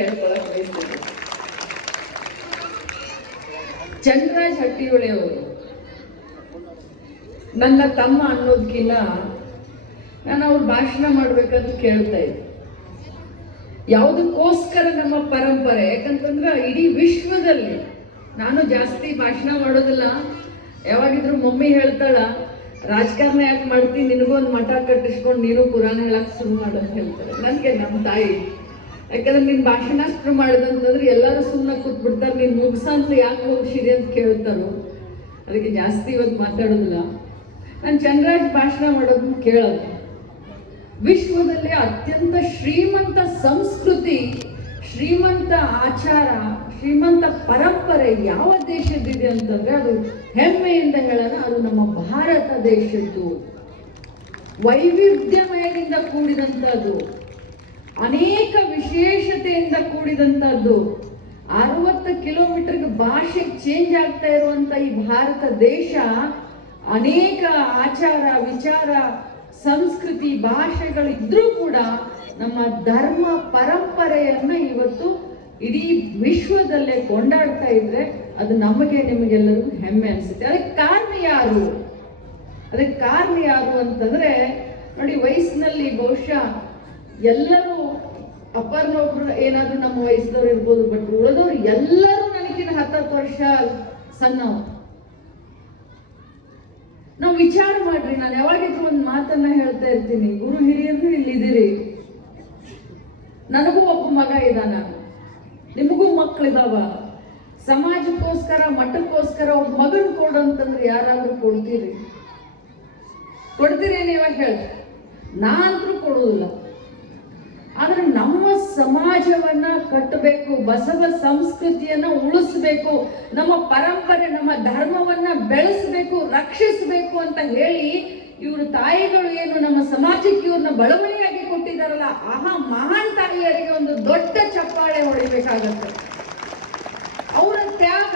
ಹೇಳ್ಕೊಳಕ್ ಬಯಸ್ತೀನಿ. ಚಂದ್ರರಾಜ್ ಹಟ್ಟಿಹೊಳಿ ಅವರು ನನ್ನ ತಮ್ಮ ಅನ್ನೋದಕ್ಕಿಂತ ನಾನು ಅವ್ರ ಭಾಷಣ ಮಾಡ್ಬೇಕಾದ್ರೆ ಕೇಳ್ತಾ ಇದ್ದೆ. ಯಾವುದಕ್ಕೋಸ್ಕರ ನಮ್ಮ ಪರಂಪರೆ, ಯಾಕಂತಂದ್ರೆ ಇಡೀ ವಿಶ್ವದಲ್ಲಿ ನಾನು ಜಾಸ್ತಿ ಭಾಷಣ ಮಾಡೋದಿಲ್ಲ. ಯಾವಾಗಿದ್ರು ಮಮ್ಮಿ ಹೇಳ್ತಾಳ, ರಾಜಕಾರಣ ಯಾಕೆ ಮಾಡ್ತೀನಿ, ನಿನಗೊಂದು ಮಠ ಕಟ್ಟಿಸ್ಕೊಂಡು ನೀನು ಪುರಾಣ ಹೇಳಕ್ ಶುರು ಮಾಡೋದು ಹೇಳ್ತಾರೆ. ನನಗೆ ನಮ್ಮ ತಾಯಿ, ಯಾಕಂದ್ರೆ ನಿನ್ ಭಾಷಣ ಶುರು ಮಾಡಿದಂತಂದ್ರೆ ಎಲ್ಲರೂ ಸುಮ್ಮನೆ ಕೂತ್ಬಿಡ್ತಾರೆ, ನೀನ್ ಮುಗಿಸಂತ ಯಾಕೆ ಮುಗಿಸಿದೆ ಅಂತ ಕೇಳ್ತಾರೋ. ಅದಕ್ಕೆ ಜಾಸ್ತಿ ಇವತ್ತು ಮಾತಾಡೋದಿಲ್ಲ. ನಾನು ಚಂದ್ರರಾಜ್ ಭಾಷಣ ಮಾಡೋದನ್ನ ಕೇಳೋದು. ವಿಶ್ವದಲ್ಲಿ ಅತ್ಯಂತ ಶ್ರೀಮಂತ ಸಂಸ್ಕೃತಿ, ಶ್ರೀಮಂತ ಆಚಾರ, ಶ್ರೀಮಂತ ಪರಂಪರೆ ಯಾವ ದೇಶದಿದೆ ಅಂತಂದ್ರೆ ಅದು ಹೆಮ್ಮೆಯಿಂದ ಹೇಳೋಣ, ಅದು ನಮ್ಮ ಭಾರತ ದೇಶದ್ದು. ವೈವಿಧ್ಯಮಯದಿಂದ ಕೂಡಿದಂಥದ್ದು, ಅನೇಕ ವಿಶೇಷತೆಯಿಂದ ಕೂಡಿದಂಥದ್ದು. 60 ಕಿಲೋಮೀಟರ್ಗೆ ಭಾಷೆ ಚೇಂಜ್ ಆಗ್ತಾ ಇರುವಂತ ಈ ಭಾರತ ದೇಶ ಅನೇಕ ಆಚಾರ ವಿಚಾರ ಸಂಸ್ಕೃತಿ ಭಾಷೆಗಳಿದ್ರೂ ಕೂಡ ನಮ್ಮ ಧರ್ಮ ಪರಂಪರೆಯನ್ನ ಇವತ್ತು ಇಡೀ ವಿಶ್ವದಲ್ಲೇ ಕೊಂಡಾಡ್ತಾ ಇದ್ರೆ ಅದು ನಮಗೆ ನಿಮಗೆಲ್ಲರಿಗೂ ಹೆಮ್ಮೆ ಅನ್ಸುತ್ತೆ. ಅದಕ್ಕೆ ಕಾರಣ ಯಾರು ಅಂತಂದ್ರೆ ನೋಡಿ, ವಯಸ್ಸಿನಲ್ಲಿ ಬಹುಶಃ ಎಲ್ಲರೂ ಅಪ್ಪರ್ನೊಬ್ರು ಏನಾದ್ರೂ ನಮ್ಮ ವಯಸ್ಸಿನವ್ರು ಇರ್ಬೋದು, ಬಟ್ ಉಳಿದವ್ರು ಎಲ್ಲರೂ ನನಗಿನ 10 ವರ್ಷ ಸಣ್ಣವ್ರು. ನಾವು ವಿಚಾರ ಮಾಡ್ರಿ, ನಾನು ಯಾವಾಗಿದ್ರು ಒಂದು ಮಾತನ್ನ ಹೇಳ್ತಾ ಇರ್ತೀನಿ, ಗುರು ಹಿರಿಯರು ಇಲ್ಲಿದ್ದೀರಿ, ನನಗೂ ಒಬ್ಬ ಮಗ ಇದ್ದಾನ, ನಿಮಗೂ ಮಕ್ಕಳಿದಾವ, ಸಮಾಜಕ್ಕೋಸ್ಕರ ಮಠಕ್ಕೋಸ್ಕರ ಒಬ್ಬ ಮಗನ್ ಕೊಡು ಅಂತಂದ್ರೆ ಯಾರಾದ್ರೂ ಕೊಡ್ತೀರೇನು? ಇವಾಗ ಹೇಳ್ರಿ, ನಾನಂತರೂ ಕೊಡುವುದಿಲ್ಲ. ಆದ್ರೆ ನಮ್ಮ ಸಮಾಜವನ್ನ ಕಟ್ಟಬೇಕು, ಬಸವ ಸಂಸ್ಕೃತಿಯನ್ನ ಉಳಿಸ್ಬೇಕು, ನಮ್ಮ ಪರಂಪರೆ ನಮ್ಮ ಧರ್ಮವನ್ನ ಬೆಳೆಸಬೇಕು, ರಕ್ಷಿಸಬೇಕು ಅಂತ ಹೇಳಿ ಇವ್ರ ತಾಯಿಗಳು ಏನು ನಮ್ಮ ಸಮಾಜಕ್ಕೆ ಇವ್ರನ್ನ ಬಳವಣಿಯಾಗಿ ಕೊಟ್ಟಿದಾರಲ್ಲ, ಮಹಾನ್ ತಾಯಿಯರಿಗೆ ಒಂದು ದೊಡ್ಡ ಚಪ್ಪಾಳೆ ಹೊಡಿಬೇಕಾಗತ್ತೆ. ಅವರ ತ್ಯಾಗ,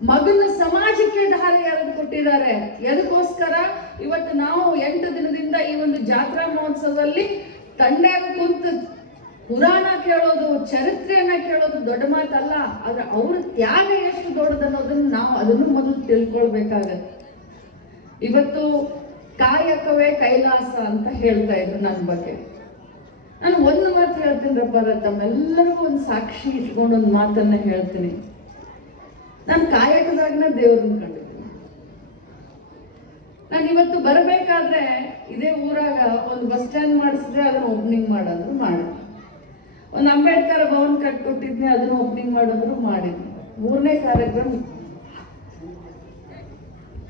ಮಗನ ಸಮಾಜಕ್ಕೆ ದಾರಿ ಎರೆದು ಕೊಟ್ಟಿದ್ದಾರೆ. ಎದಕ್ಕೋಸ್ಕರ ಇವತ್ತು ನಾವು 8 ದಿನದಿಂದ ಈ ಒಂದು ಜಾತ್ರಾ ಮಹೋತ್ಸವದಲ್ಲಿ ತಂಡಾಗ ಕುಂತು ಪುರಾಣ ಕೇಳೋದು, ಚರಿತ್ರೆಯನ್ನ ಕೇಳೋದು ದೊಡ್ಡ ಮಾತಲ್ಲ. ಆದ್ರೆ ಅವ್ರ ತ್ಯಾಗ ಎಷ್ಟು ದೊಡ್ಡದನ್ನೋದನ್ನ ನಾವು ಅದನ್ನು ಮೊದಲು ತಿಳ್ಕೊಳ್ಬೇಕಾಗತ್ತೆ. ಇವತ್ತು ಕಾಯಕವೇ ಕೈಲಾಸ ಅಂತ ಹೇಳ್ತಾ ಇದ್ರು ನನ್ನ ಬಗ್ಗೆ. ನಾನು ಒಂದು ಮಾತು ಹೇಳ್ತೀನಿರಪ್ಪ, ತಮ್ಮೆಲ್ಲರಿಗೂ ಒಂದು ಸಾಕ್ಷಿ ಇಟ್ಕೊಂಡು ಒಂದು ಮಾತನ್ನ ಹೇಳ್ತೀನಿ. ನಾನು ಕಾಯಕದಾಗನ ದೇವ್ರನ್ನ ಕಂಡಿದ್ದೀನಿ. ನಾನು ಇವತ್ತು ಬರಬೇಕಾದ್ರೆ ಇದೇ ಊರಾಗ ಒಂದು ಬಸ್ ಸ್ಟ್ಯಾಂಡ್ ಮಾಡಿಸಿದ್ರೆ ಅದನ್ನ ಓಪನಿಂಗ್ ಮಾಡೋದ್ರು ಮಾಡಿದ್ವಿ, ಒಂದು ಅಂಬೇಡ್ಕರ್ ಭವನ್ ಕಟ್ಕೊಟ್ಟಿದ್ನಿ ಅದನ್ನ ಓಪನಿಂಗ್ ಮಾಡೋದ್ರು ಮಾಡಿದ್ವಿ. 3ನೇ ಕಾರ್ಯಕ್ರಮ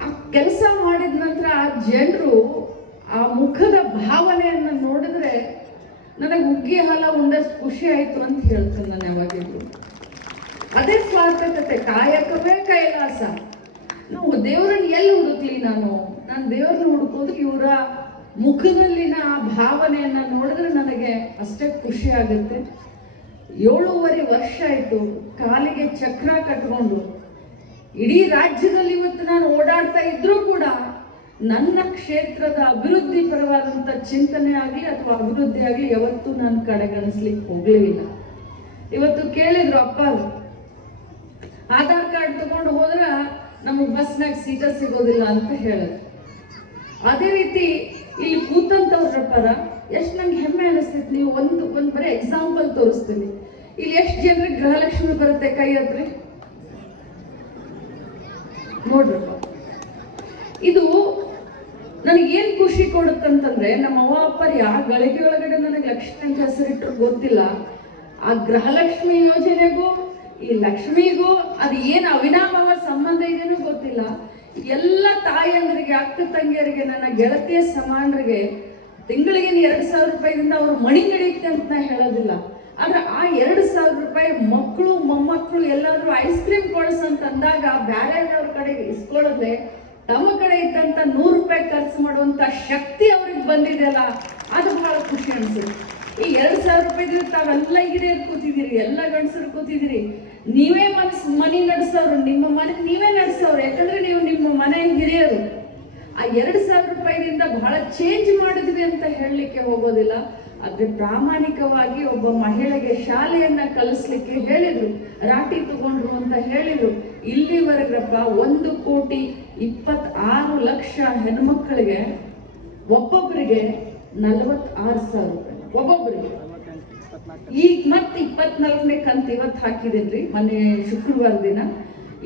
ಆ ಕೆಲಸ ಮಾಡಿದ ನಂತರ ಆ ಜನರು ಆ ಮುಖದ ಭಾವನೆಯನ್ನ ನೋಡಿದ್ರೆ ನನಗೆ ಉಗ್ಗಿ ಹಾಲ ಉಂಡಷ್ಟು ಖುಷಿ ಆಯ್ತು ಅಂತ ಹೇಳ್ತೀನಿ ನಾನು ಯಾವಾಗಿದ್ರು. ಅದೇ ಸ್ವಾರ್ಥಕತೆ, ಕಾಯಕವೇ ಕೈಲಾಸ. ನಾವು ದೇವರನ್ನ ಎಲ್ಲಿ ಹುಡುಕ್ಲಿ? ನಾನು ದೇವರನ್ನ ಹುಡುಕೋದು ಇವರ ಮುಖದಲ್ಲಿನ ಆ ಭಾವನೆಯನ್ನ ನೋಡಿದ್ರೆ ನನಗೆ ಅಷ್ಟೇ ಖುಷಿ ಆಗುತ್ತೆ. 7.5 ವರ್ಷ ಆಯ್ತು ಕಾಲಿಗೆ ಚಕ್ರ ಕಟ್ಕೊಂಡು ಇಡೀ ರಾಜ್ಯದಲ್ಲಿ ಇವತ್ತು ನಾನು ಓಡಾಡ್ತಾ ಇದ್ರೂ ಕೂಡ ನನ್ನ ಕ್ಷೇತ್ರದ ಅಭಿವೃದ್ಧಿ ಪರವಾದಂತ ಚಿಂತನೆ ಆಗಲಿ ಅಥವಾ ಅಭಿವೃದ್ಧಿ ಆಗಲಿ ಯಾವತ್ತೂ ನಾನು ಕಡೆಗಣಿಸ್ಲಿಕ್ಕೆ ಹೋಗ್ಲೇ ಇಲ್ಲ. ಇವತ್ತು ಕೇಳಿದ್ರು, ಅಪ್ಪ ಆಧಾರ್ ಕಾರ್ಡ್ ತಗೊಂಡು ಹೋದ್ರ ನಮಗೆ ಬಸ್ನಾಗ ಸೀಟ ಸಿಗೋದಿಲ್ಲ ಅಂತ ಹೇಳಿದ್ರು. ಅದೇ ರೀತಿ ಇಲ್ಲಿ ಕೂತಂತವ್ರ ಪರ ಎಷ್ಟು ನಂಗೆ ಹೆಮ್ಮೆ ಅನಿಸ್ತೈತಿ. ನೀವು ಒಂದು ಬರೀ ಎಕ್ಸಾಂಪಲ್ ತೋರಿಸ್ತೀನಿ. ಇಲ್ಲಿ ಎಷ್ಟು ಜನರಿಗೆ ಗೃಹಲಕ್ಷ್ಮಿ ಬರುತ್ತೆ ಕೈ ಹತ್ರ ನೋಡ್ರಪ್ಪ. ಇದು ನನಗೇನ್ ಖುಷಿ ಕೊಡುತ್ತಂತಂದ್ರೆ, ನಮ್ಮ ಅವ್ವ ಅಪ್ಪರು ಯಾವ ಗಳಿಗೆ ಒಳಗಡೆ ನನಗೆ ಲಕ್ಷ್ಮಿ ಅಂತ ಹೆಸರಿಟ್ಟರು ಗೊತ್ತಿಲ್ಲ. ಆ ಗೃಹಲಕ್ಷ್ಮಿ ಯೋಜನೆಗೂ ಈ ಲಕ್ಷ್ಮಿಗೂ ಅದು ಏನು ಅವಿನಾಭಾವ ಸಂಬಂಧ ಇದೆಯೋ ಗೊತ್ತಿಲ್ಲ. ಎಲ್ಲ ತಾಯಂದ್ರಿಗೆ, ಅಕ್ಕ ತಂಗಿಯರಿಗೆ, ನನ್ನ ಗೆಳತಿಯ ಸಮಾನರಿಗೆ ತಿಂಗಳಿಗೆ 2,000 ರೂಪಾಯಿದಿಂದ ಅವ್ರ ಮಣಿ ನಡೀತೆ ಅಂತ ನಾ ಹೇಳೋದಿಲ್ಲ. ಆದ್ರೆ ಆ 2,000 ರೂಪಾಯಿ ಮಕ್ಕಳು ಮೊಮ್ಮಕ್ಕಳು ಎಲ್ಲಾದ್ರೂ ಐಸ್ ಕ್ರೀಮ್ ಕೊಡಿಸಂತ ಅಂದಾಗ ಬ್ಯಾರೆಯವ್ರ ಕಡೆಗೆ ಇಸ್ಕೊಳ್ಳೋದೆ ತಮ್ಮ ಕಡೆ ಇದ್ದಂತ 100 ರೂಪಾಯಿ ಖರ್ಚು ಮಾಡುವಂತ ಶಕ್ತಿ ಅವ್ರಿಗೆ ಬಂದಿದೆಯಲ್ಲ, ಅದು ಬಹಳ ಖುಷಿ ಅನ್ಸುತ್ತೆ. ಈ 2,000 ರೂಪಾಯಿ ತಾವೆಲ್ಲ ಹಿರಿಯರು ಕೂತಿದ್ದೀರಿ, ಎಲ್ಲ ಗಂಡಸರು ಕೂತಿದ್ದೀರಿ, ನೀವೇ ಮನೆ ನಡೆಸೋರು, ನಿಮ್ಮ ಮನೆ ನೀವೇ ನಡೆಸೋರು, ಯಾಕಂದ್ರೆ ನೀವು ನಿಮ್ಮ ಮನೆ ಹಿರಿಯರು. ಆ 2,000 ರೂಪಾಯಿದಿಂದ ಬಹಳ ಚೇಂಜ್ ಮಾಡಿದ್ವಿ ಅಂತ ಹೇಳಲಿಕ್ಕೆ ಹೋಗೋದಿಲ್ಲ. ಆದ್ರೆ ಪ್ರಾಮಾಣಿಕವಾಗಿ ಒಬ್ಬ ಮಹಿಳೆಗೆ ಶಾಲೆಯನ್ನ ಕಲಿಸ್ಲಿಕ್ಕೆ ಹೇಳಿದ್ರು, ರಾಟಿ ತಗೊಂಡ್ರು ಅಂತ ಹೇಳಿದ್ರು. ಇಲ್ಲಿವರೆಗಪ್ಪ 1,26,00,000 ಹೆಣ್ಮಕ್ಳಿಗೆ ಒಬ್ಬೊಬ್ಬರಿಗೆ 46,000 ರೂಪಾಯಿ ಒಬ್ಬೊಬ್ಬರಿಗೆ. ಈಗ ಮತ್ತೆ 24ನೇ ಕಂತು ಇವತ್ತು ಹಾಕಿದೇನ್ರಿ, ಮೊನ್ನೆ ಶುಕ್ರವಾರ ದಿನ.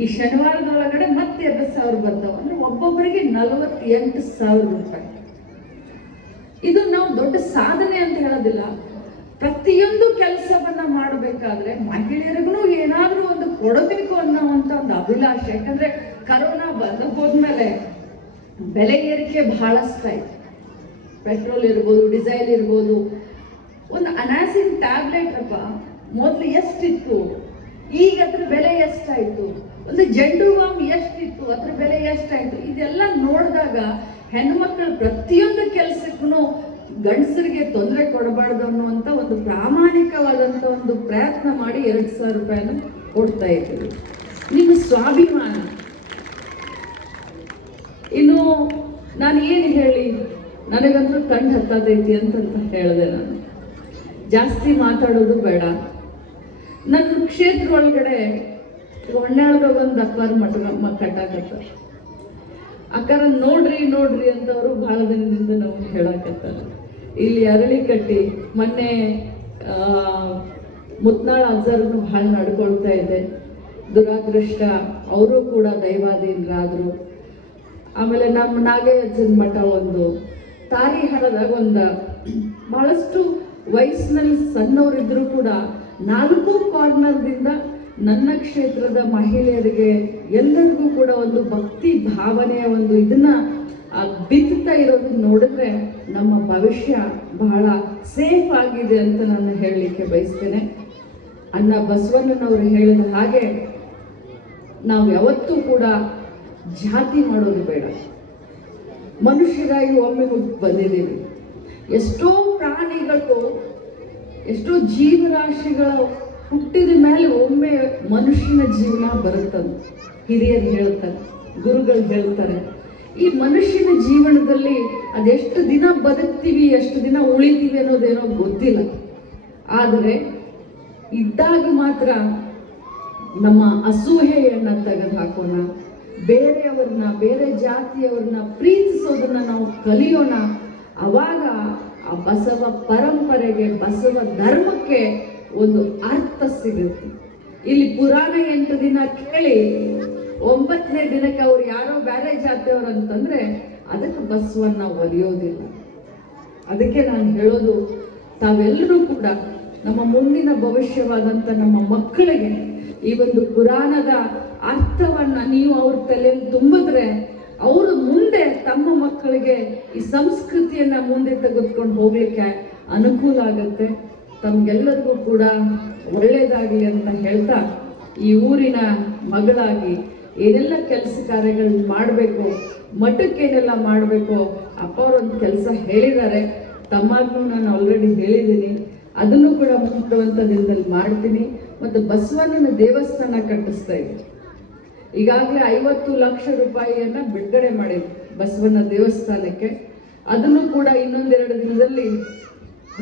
ಈ ಶನಿವಾರದೊಳಗಡೆ ಮತ್ತೆ 2,000 ಬರ್ತಾವ. ಅಂದ್ರೆ ಒಬ್ಬೊಬ್ಬರಿಗೆ 48,000 ರೂಪಾಯಿ. ಇದು ನಾವು ದೊಡ್ಡ ಸಾಧನೆ ಅಂತ ಹೇಳೋದಿಲ್ಲ. ಪ್ರತಿಯೊಂದು ಕೆಲಸವನ್ನ ಮಾಡಬೇಕಾದ್ರೆ ಮಹಿಳೆಯರಿಗೂ ಏನಾದ್ರೂ ಒಂದು ಕೊಡಬೇಕು ಅನ್ನೋವಂಥ ಒಂದು ಅಭಿಲಾಷೆ. ಯಾಕಂದ್ರೆ ಕರೋನಾ ಬಂದು ಹೋದ್ಮೇಲೆ ಬೆಲೆ ಏರಿಕೆ ಬಹಳಷ್ಟು ಆಯ್ತು. ಪೆಟ್ರೋಲ್ ಇರ್ಬೋದು, ಡೀಸೆಲ್ ಇರ್ಬೋದು. ಒಂದು ಅನಾಸಿನ್ ಟ್ಯಾಬ್ಲೆಟ್ ಅಪ್ಪ ಮೊದಲು ಎಷ್ಟಿತ್ತು, ಈಗ ಅದ್ರ ಬೆಲೆ ಎಷ್ಟಾಯ್ತು. ಒಂದು ಜಂಡು ಬಾಂಬ್ ಎಷ್ಟಿತ್ತು, ಅದ್ರ ಬೆಲೆ ಎಷ್ಟಾಯ್ತು. ಇದೆಲ್ಲ ನೋಡಿದಾಗ ಹೆಣ್ಮಕ್ಳು ಪ್ರತಿಯೊಂದು ಕೆಲಸಕ್ಕೂ ಗಂಡಸರಿಗೆ ತೊಂದರೆ ಕೊಡಬಾರ್ದು ಅನ್ನುವಂಥ ಒಂದು ಪ್ರಾಮಾಣಿಕವಾದಂಥ ಒಂದು ಪ್ರಯತ್ನ ಮಾಡಿ 2,000 ರೂಪಾಯಿನ ಕೊಡ್ತಾ ಇದ್ದೀವಿ. ನಿಮ್ಮ ಸ್ವಾಭಿಮಾನ. ಇನ್ನು ನಾನು ಏನು ಹೇಳಿ, ನನಗಂತೂ ಕಣ್ಣು ಹತ್ತದೈತಿ ಅಂತಂತ ಹೇಳಿದೆ. ನಾನು ಜಾಸ್ತಿ ಮಾತಾಡೋದು ಬೇಡ. ನನ್ನ ಕ್ಷೇತ್ರ ಒಳಗಡೆ ಹೊನ್ನಾಳದಾಗ ಒಂದು ಅಕ್ಕಾರ ಮಠ ಕಟ್ಟಾಕತ್ತಾರೆ. ಅಕ್ಕಾರ ನೋಡ್ರಿ ನೋಡ್ರಿ ಅಂತವರು ಬಹಳ ದಿನದಿಂದ ನಾವು ಹೇಳಕತ್ತಾರೆ. ಇಲ್ಲಿ ಅರಳಿ ಕಟ್ಟಿ ಮೊನ್ನೆ ಮುತ್ನಾಳ ಅಜ್ಜರ್ನು ಬಹಳ ನಡ್ಕೊಳ್ತಾ ಇದೆ. ದುರಾದೃಷ್ಟ ಅವರು ಕೂಡ ದೈವಾಧೀನರಾದ್ರು. ಆಮೇಲೆ ನಮ್ಮ ನಾಗಯ್ಯಜ್ಜನ ಮಠ ಒಂದು ತಾರಿಹರದಾಗ ಒಂದು ಬಹಳಷ್ಟು ವಯಸ್ಸಿನಲ್ಲಿ ಸಣ್ಣವರಿದ್ರು ಕೂಡ 4 ಕಾರ್ನರ್ದಿಂದ ನನ್ನ ಕ್ಷೇತ್ರದ ಮಹಿಳೆಯರಿಗೆ ಎಲ್ಲರಿಗೂ ಕೂಡ ಒಂದು ಭಕ್ತಿ ಭಾವನೆಯ ಒಂದು ಇದನ್ನ ಬಿತ್ತುತ್ತಾ ಇರೋದನ್ನ ನೋಡಿದ್ರೆ ನಮ್ಮ ಭವಿಷ್ಯ ಬಹಳ ಸೇಫ್ ಆಗಿದೆ ಅಂತ ನಾನು ಹೇಳಲಿಕ್ಕೆ ಬಯಸ್ತೇನೆ. ಅಣ್ಣ ಬಸವಣ್ಣನವರು ಹೇಳಿದ ಹಾಗೆ ನಾವು ಯಾವತ್ತೂ ಕೂಡ ಜಾತಿ ಮಾಡೋದು ಬೇಡ. ಮನುಷ್ಯರಾಗಿ ಒಮ್ಮೆ ಬಂದಿದ್ದೀವಿ. ಎಷ್ಟೋ ಪ್ರಾಣಿಗಳು, ಎಷ್ಟೋ ಜೀವರಾಶಿಗಳು ಹುಟ್ಟಿದ ಮೇಲೆ ಒಮ್ಮೆ ಮನುಷ್ಯನ ಜೀವನ ಬರುತ್ತಂತ ಹಿರಿಯರು ಹೇಳ್ತಾರೆ, ಗುರುಗಳು ಹೇಳ್ತಾರೆ. ಈ ಮನುಷ್ಯನ ಜೀವನದಲ್ಲಿ ಅದೆಷ್ಟು ದಿನ ಬದುಕ್ತೀವಿ, ಎಷ್ಟು ದಿನ ಉಳಿತೀವಿ ಅನ್ನೋದೇನೋ ಗೊತ್ತಿಲ್ಲ. ಆದರೆ ಇದ್ದಾಗ ಮಾತ್ರ ನಮ್ಮ ಅಸೂಹೆಯನ್ನ ತೆಗೆದು ಹಾಕೋಣ, ಬೇರೆಯವ್ರನ್ನ, ಬೇರೆ ಜಾತಿಯವ್ರನ್ನ ಪ್ರೀತಿಸೋದನ್ನ ನಾವು ಕಲಿಯೋಣ. ಅವಾಗ ಆ ಬಸವ ಪರಂಪರೆಗೆ, ಬಸವ ಧರ್ಮಕ್ಕೆ ಒಂದು ಅರ್ಥ ಸಿಗುತ್ತೆ. ಇಲ್ಲಿ ಪುರಾಣ 8 ದಿನ ಕೇಳಿ 9ನೇ ದಿನಕ್ಕೆ ಅವ್ರು ಯಾರೋ ಬೇರೆ ಜಾತಿಯವ್ರು ಅಂತಂದ್ರೆ ಅದಕ್ಕೆ ಬಸವನ್ನ ಒಲಿಯೋದಿಲ್ಲ. ಅದಕ್ಕೆ ನಾನು ಹೇಳೋದು, ತಾವೆಲ್ಲರೂ ಕೂಡ ನಮ್ಮ ಮುಂದಿನ ಭವಿಷ್ಯವಾದಂಥ ನಮ್ಮ ಮಕ್ಕಳಿಗೆ ಈ ಒಂದು ಪುರಾಣದ ಅರ್ಥವನ್ನ ನೀವು ಅವ್ರ ತಲೆಯಲ್ಲಿ ತುಂಬಿದ್ರೆ ಅವರು ಮುಂದೆ ತಮ್ಮ ಮಕ್ಕಳಿಗೆ ಈ ಸಂಸ್ಕೃತಿಯನ್ನ ಮುಂದೆ ತೆಗೆದುಕೊಂಡು ಹೋಗ್ಲಿಕ್ಕೆ ಅನುಕೂಲ ಆಗುತ್ತೆ. ತಮ್ಗೆಲ್ಲರಿಗೂ ಕೂಡ ಒಳ್ಳೇದಾಗಲಿ ಅಂತ ಹೇಳ್ತಾ, ಈ ಊರಿನ ಮಗಳಾಗಿ ಏನೆಲ್ಲ ಕೆಲಸ ಕಾರ್ಯಗಳನ್ನ ಮಾಡಬೇಕು, ಮಠಕ್ಕೆ ಏನೆಲ್ಲ ಮಾಡಬೇಕು, ಅಪ್ಪ ಅವರೊಂದು ಕೆಲಸ ಹೇಳಿದ್ದಾರೆ. ತಮ್ಮಗೂ ನಾನು ಆಲ್ರೆಡಿ ಹೇಳಿದ್ದೀನಿ, ಅದನ್ನು ಕೂಡ ಮುಂದುವಂಥ ದಿನದಲ್ಲಿ ಮಾಡ್ತೀನಿ. ಮತ್ತು ಬಸವಣ್ಣನ ದೇವಸ್ಥಾನ ಕಟ್ಟಿಸ್ತಾ ಇದ್ದೀನಿ. ಈಗಾಗಲೇ 50 ಲಕ್ಷ ರೂಪಾಯಿಯನ್ನ ಬಿಡುಗಡೆ ಮಾಡಿದ್ವಿ ಬಸವಣ್ಣ ದೇವಸ್ಥಾನಕ್ಕೆ. ಅದನ್ನು ಕೂಡ ಇನ್ನೊಂದೆರಡು ದಿನದಲ್ಲಿ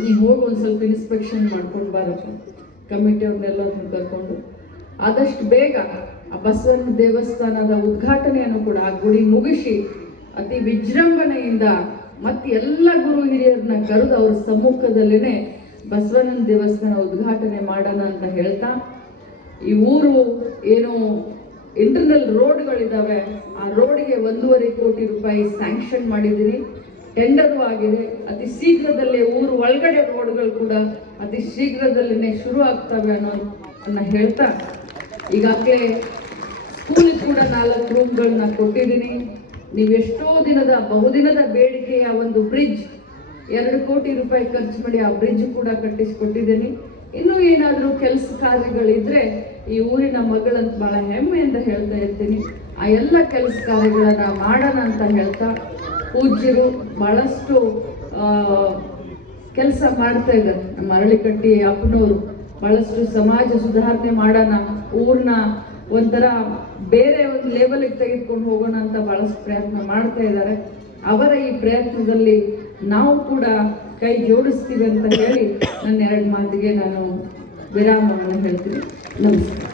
ನೀವು ಹೋಗಿ ಒಂದು ಸ್ವಲ್ಪ ಇನ್ಸ್ಪೆಕ್ಷನ್ ಮಾಡ್ಕೊಂಡು ಬಾರಪ್ಪ, ಕಮಿಟಿಯವ್ರನ್ನೆಲ್ಲದನ್ನು ಕರ್ಕೊಂಡು ಆದಷ್ಟು ಬೇಗ ಆ ಬಸವಣ್ಣ ದೇವಸ್ಥಾನದ ಉದ್ಘಾಟನೆಯನ್ನು ಕೂಡ, ಆ ಗುಡಿ ಮುಗಿಸಿ ಅತಿ ವಿಜೃಂಭಣೆಯಿಂದ ಮತ್ತೆ ಎಲ್ಲ ಗುರು ಹಿರಿಯರನ್ನ ಕರೆದು ಅವ್ರ ಸಮ್ಮುಖದಲ್ಲೇ ಬಸವಣ್ಣನ ದೇವಸ್ಥಾನ ಉದ್ಘಾಟನೆ ಮಾಡೋಣ ಅಂತ ಹೇಳ್ತಾ, ಈ ಊರು ಏನು ಇಂಟರ್ನಲ್ ರೋಡ್ಗಳಿದ್ದಾವೆ, ಆ ರೋಡ್ಗೆ 1.5 ಕೋಟಿ ರೂಪಾಯಿ ಸ್ಯಾಂಕ್ಷನ್ ಮಾಡಿದ್ದೀನಿ. ಟೆಂಡರು ಆಗಿದೆ. ಅತಿ ಶೀಘ್ರದಲ್ಲೇ ಊರು ಒಳಗಡೆ ರೋಡ್ಗಳು ಕೂಡ ಅತಿ ಶೀಘ್ರದಲ್ಲೇ ಶುರು ಆಗ್ತವೆ ಅನ್ನೋದನ್ನ ಹೇಳ್ತಾ, ಈಗಾಗಲೇ ಸ್ಕೂಲಿಗೆ ಕೂಡ 4 ರೂಮ್ಗಳನ್ನ ಕೊಟ್ಟಿದ್ದೀನಿ. ನೀವೆಷ್ಟೋ ದಿನದ ಬಹುದಿನದ ಬೇಡಿಕೆಯ ಒಂದು ಬ್ರಿಡ್ಜ್ 2 ಕೋಟಿ ರೂಪಾಯಿ ಖರ್ಚು ಮಾಡಿ ಆ ಬ್ರಿಡ್ಜ್ ಕೂಡ ಕಟ್ಟಿಸಿಕೊಟ್ಟಿದ್ದೀನಿ. ಇನ್ನೂ ಏನಾದರೂ ಕೆಲಸ ಕಾರ್ಯಗಳಿದ್ರೆ ಈ ಊರಿನ ಮಗಳಂತ ಬಹಳ ಹೆಮ್ಮೆಯಿಂದ ಹೇಳ್ತಾ ಇರ್ತೀನಿ. ಆ ಎಲ್ಲ ಕೆಲಸ ಕಾರ್ಯಗಳನ್ನ ಮಾಡೋಣ ಅಂತ ಹೇಳ್ತಾ, ಪೂಜ್ಯರು ಬಹಳಷ್ಟು ಕೆಲಸ ಮಾಡ್ತಾ ಇದ್ದಾರೆ. ನಮ್ಮ ಅರಳಿಕಟ್ಟಿ ಅಪ್ಪನವರು ಬಹಳಷ್ಟು ಸಮಾಜ ಸುಧಾರಣೆ ಮಾಡೋಣ, ಊರನ್ನ ಒಂಥರ ಬೇರೆ ಒಂದು ಲೆವೆಲ್ಗೆ ತೆಗೆದುಕೊಂಡು ಹೋಗೋಣ ಅಂತ ಬಹಳಷ್ಟು ಪ್ರಯತ್ನ ಮಾಡ್ತಾ ಇದ್ದಾರೆ. ಅವರ ಈ ಪ್ರಯತ್ನದಲ್ಲಿ ನಾವು ಕೂಡ ಕೈ ಜೋಡಿಸ್ತೀವಿ ಅಂತ ಹೇಳಿ ನನ್ನ ಎರಡು ಮಾತಿಗೆ ನಾನು ವಿರಾಮವನ್ನು ಹೇಳ್ತೀನಿ. ನಮಸ್ಕಾರ.